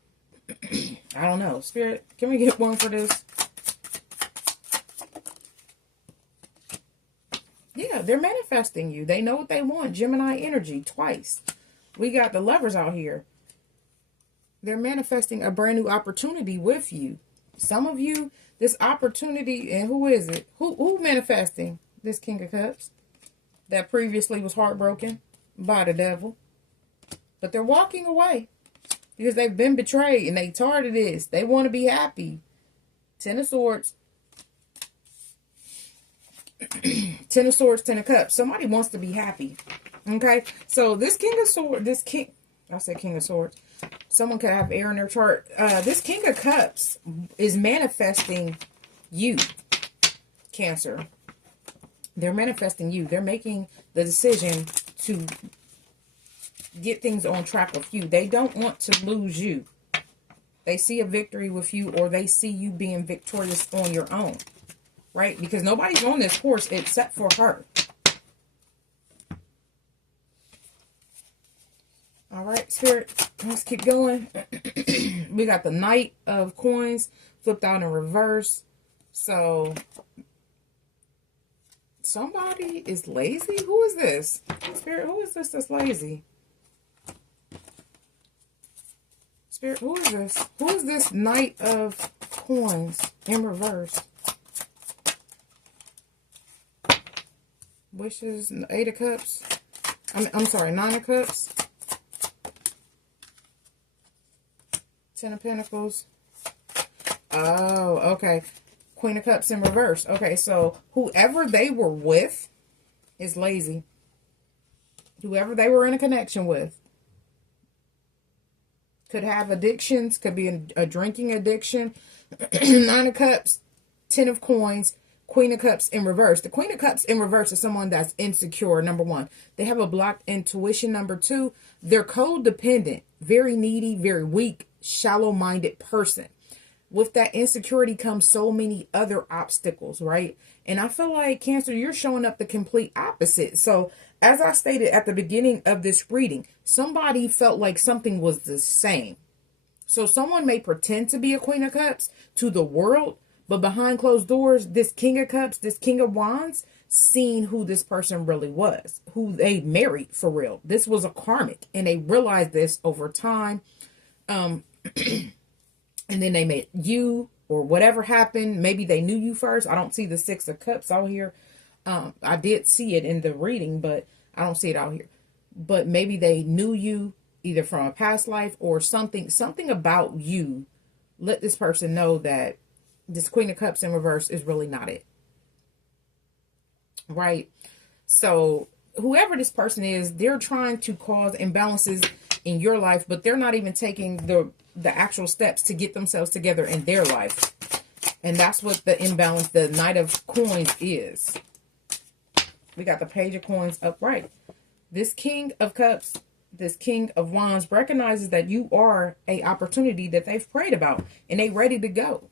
don't know. Spirit, can we get one for this? Yeah, they're manifesting you. They know what they want. Gemini energy twice. We got the Lovers out here. They're manifesting a brand new opportunity with you. Some of you, this opportunity, and who is it? Who manifesting this King of Cups that previously was heartbroken by the devil? But they're walking away because they've been betrayed and they tired of this. They want to be happy. Ten of Swords. Ten of Swords, Ten of Cups. Somebody wants to be happy. Okay? So this King of Swords, I said King of Swords. Someone could have air in their chart. This King of Cups is manifesting you, Cancer. They're manifesting you. They're making the decision to get things on track with you. They don't want to lose you. They see a victory with you, or they see you being victorious on your own. Right? Because nobody's on this horse except for her. All right, Spirit, let's keep going. We got the Knight of Coins flipped out in reverse. So, somebody is lazy? Who is this? Spirit, who is this that's lazy? Spirit, who is this? Who is this Knight of Coins in reverse? Wishes, Eight of Cups. I'm sorry, Nine of Cups. Ten of Pentacles. Oh, okay. Queen of Cups in reverse. Okay, so whoever they were with is lazy. Whoever they were in a connection with. Could have addictions. Could be a drinking addiction. Nine of Cups. Ten of Coins. Queen of Cups in reverse. The Queen of Cups in reverse is someone that's insecure, number one. They have a blocked intuition, number two. They're codependent. Very needy, very weak, shallow-minded person. With that insecurity comes so many other obstacles, right? And I feel like, Cancer, you're showing up the complete opposite. So, as I stated at the beginning of this reading, somebody felt like something was the same. So, someone may pretend to be a Queen of Cups to the world, but behind closed doors, this King of Cups, this King of Wands, seen who this person really was, who they married for real. This was a karmic, and they realized this over time. And then they met you, or whatever happened. Maybe they knew you first. I don't see the Six of Cups out here. I did see it in the reading, but I don't see it out here. But maybe they knew you either from a past life or something about you. Let this person know that this Queen of Cups in reverse is really not it. Right? So whoever this person is, they're trying to cause imbalances in your life, but they're not even taking the actual steps to get themselves together in their life. And that's what the imbalance, the Knight of Coins is. We got the Page of Coins upright. This King of Cups, this King of Wands recognizes that you are a opportunity that they've prayed about, and they ready to go.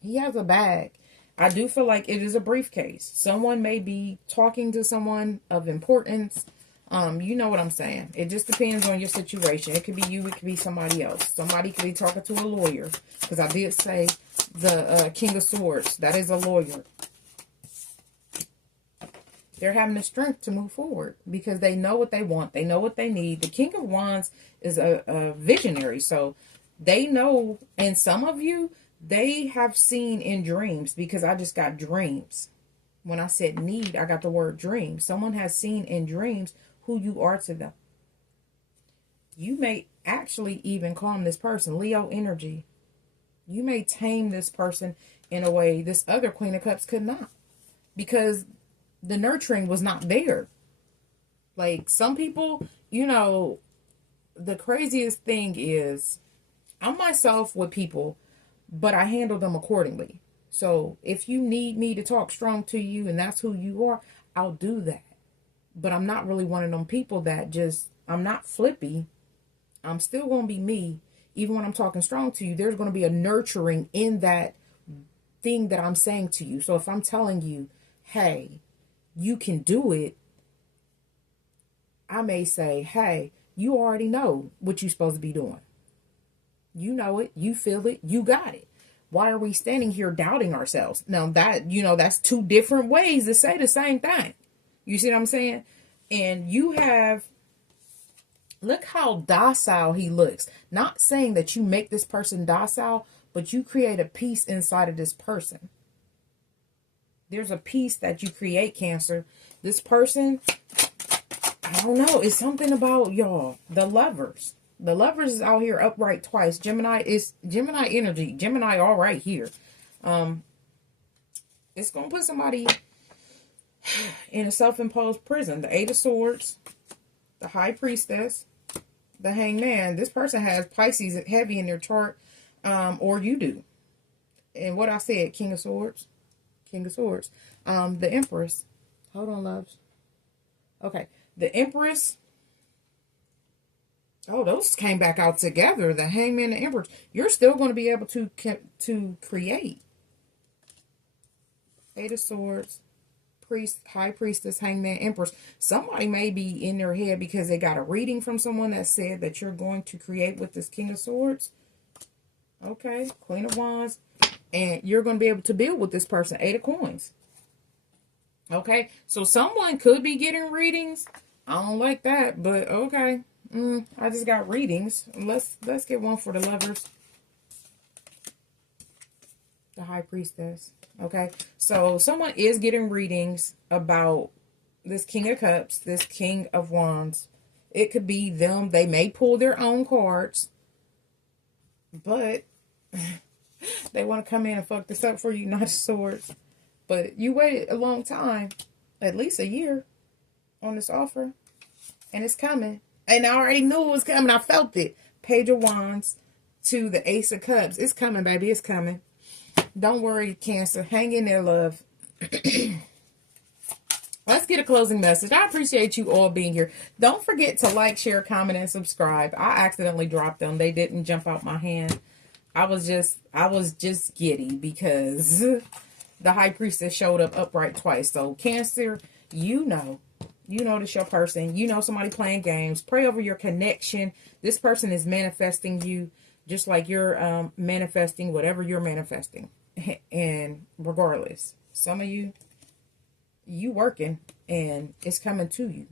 He has a bag. I do feel like it is a briefcase. Someone may be talking to someone of importance. You know what I'm saying. It just depends on your situation. It could be you. It could be somebody else. Somebody could be talking to a lawyer. Because I did say the King of Swords. That is a lawyer. They're having the strength to move forward. Because they know what they want. They know what they need. The King of Wands is a visionary. So they know. And some of you, they have seen in dreams. Because I just got dreams. When I said need, I got the word dream. Someone has seen in dreams who you are to them. You may actually even calm this person. Leo energy. You may tame this person in a way this other Queen of Cups could not. Because the nurturing was not there. Like some people, you know, the craziest thing is I'm myself with people, but I handle them accordingly. So if you need me to talk strong to you and that's who you are, I'll do that. But I'm not really one of them people that just, I'm not flippy. I'm still going to be me. Even when I'm talking strong to you, there's going to be a nurturing in that thing that I'm saying to you. So if I'm telling you, hey, you can do it, I may say, hey, you already know what you're supposed to be doing. You know it. You feel it. You got it. Why are we standing here doubting ourselves? Now that, you know, that's two different ways to say the same thing. You see what I'm saying? And you have Look how docile he looks. Not saying that you make this person docile, but you create a peace inside of this person. There's a peace that you create, Cancer. This person, I don't know. It's something about y'all. The Lovers. The Lovers is out here upright twice. Gemini is Gemini energy. Gemini all right here. It's going to put somebody in a self-imposed prison. The Eight of Swords. The High Priestess. The Hangman. This person has Pisces heavy in their chart. Or you do. And what I said, King of Swords. King of Swords. The Empress. Hold on, loves. Okay. The Empress. Oh, those came back out together. The Hangman and the Empress. You're still going to be able to create. Eight of Swords. Priest, High Priestess, Hangman, Empress. Somebody may be in their head because they got a reading from someone that said that you're going to create with this King of Swords. Okay. Queen of Wands. And you're going to be able to build with this person. Eight of Coins. Okay. So someone could be getting readings. I don't like that, but okay. I just got readings. Let's get one for the Lovers. The High Priestess. Okay. So someone is getting readings about this King of Cups, this King of Wands. It could be them. They may pull their own cards, but they want to come in and fuck this up for you, Knight of Swords. But you waited a long time, at least a year, on this offer. And it's coming. And I already knew it was coming. I felt it. Page of Wands to the Ace of Cups. It's coming, baby. It's coming. Don't worry, Cancer. Hang in there, love. Let's get a closing message. I appreciate you all being here. Don't forget to like, share, comment, and subscribe. I accidentally dropped them. They didn't jump out my hand. I was just giddy because the High Priestess showed up upright twice. So Cancer, you know this your person. You know somebody playing games. Pray over your connection. This person is manifesting you just like you're manifesting whatever you're manifesting. And regardless, some of you working and it's coming to you.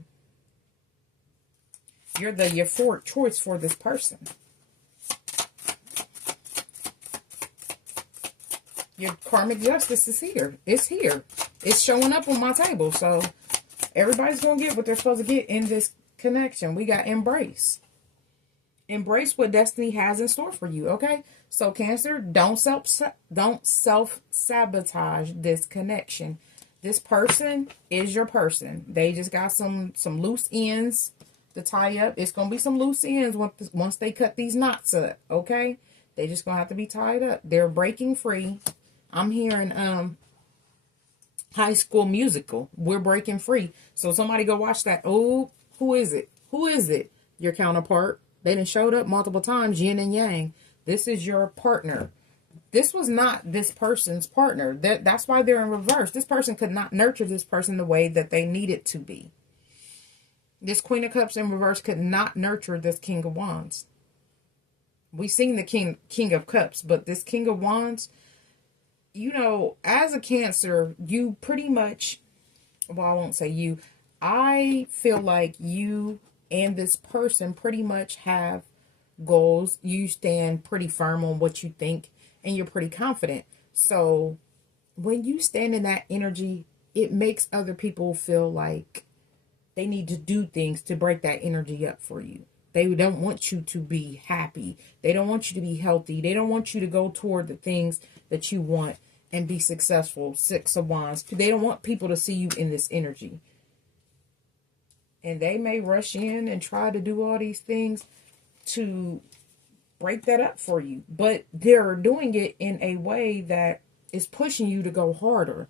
You're the euphoric choice for this person. Your karmic justice is here. It's here. It's showing up on my table. So everybody's going to get what they're supposed to get in this connection. We got embrace. Embrace what destiny has in store for you, okay? So Cancer, don't self-sabotage this connection. This person is your person. They just got some loose ends to tie up. It's going to be some loose ends once they cut these knots up, okay? They just going to have to be tied up. They're breaking free. I'm hearing High School Musical. We're breaking free. So somebody go watch that. Oh, who is it? Who is it? Your counterpart. They done showed up multiple times, yin and yang. This is your partner. This was not this person's partner. That's why they're in reverse. This person could not nurture this person the way that they needed to be. This Queen of Cups in reverse could not nurture this King of Wands. We've seen the King of Cups, but this King of Wands, you know, as a Cancer, you pretty much, well, I won't say you. I feel like you and this person pretty much have goals. You stand pretty firm on what you think, and you're pretty confident. So when you stand in that energy, it makes other people feel like they need to do things to break that energy up for you. They don't want you to be happy. They don't want you to be healthy. They don't want you to go toward the things that you want and be successful. Six of Wands. They don't want people to see you in this energy. And they may rush in and try to do all these things to break that up for you. But they're doing it in a way that is pushing you to go harder.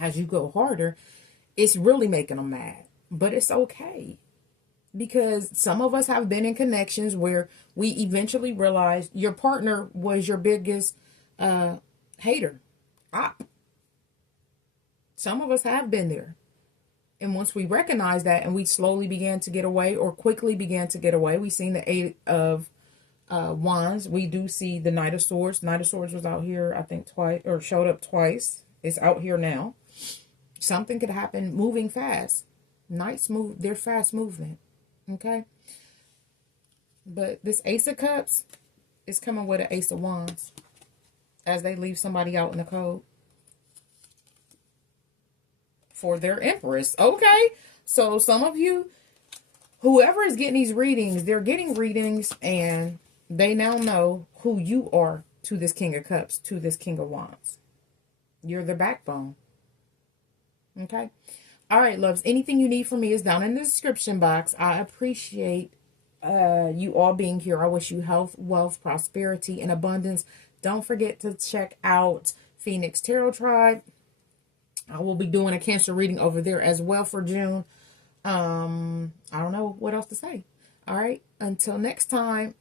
As you go harder, it's really making them mad. But it's okay. Because some of us have been in connections where we eventually realized your partner was your biggest hater. Some of us have been there. And once we recognize that and we slowly began to get away or quickly began to get away, we've seen the Eight of Wands. We do see the Knight of Swords. Knight of Swords was out here, I think, twice, or showed up twice. It's out here now. Something could happen moving fast. Knights move, they're fast movement. Okay. But this Ace of Cups is coming with an Ace of Wands as they leave somebody out in the cold for their Empress. Okay. So some of you, whoever is getting these readings, they're getting readings and they now know who you are to this King of Cups, to this King of Wands. You're their backbone. Okay. All right, loves. Anything you need from me is down in the description box. I appreciate you all being here. I wish you health, wealth, prosperity, and abundance. Don't forget to check out Phoenix Tarot Tribe. I will be doing a Cancer reading over there as well for June. I don't know what else to say. All right. Until next time,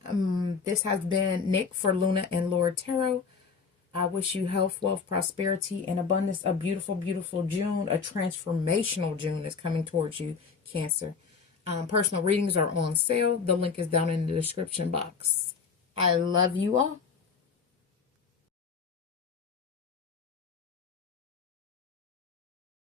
this has been Nicc for Luna and Lord Tarot. I wish you health, wealth, prosperity, and abundance. A beautiful, beautiful June. A transformational June is coming towards you, Cancer. Personal readings are on sale. The link is down in the description box. I love you all.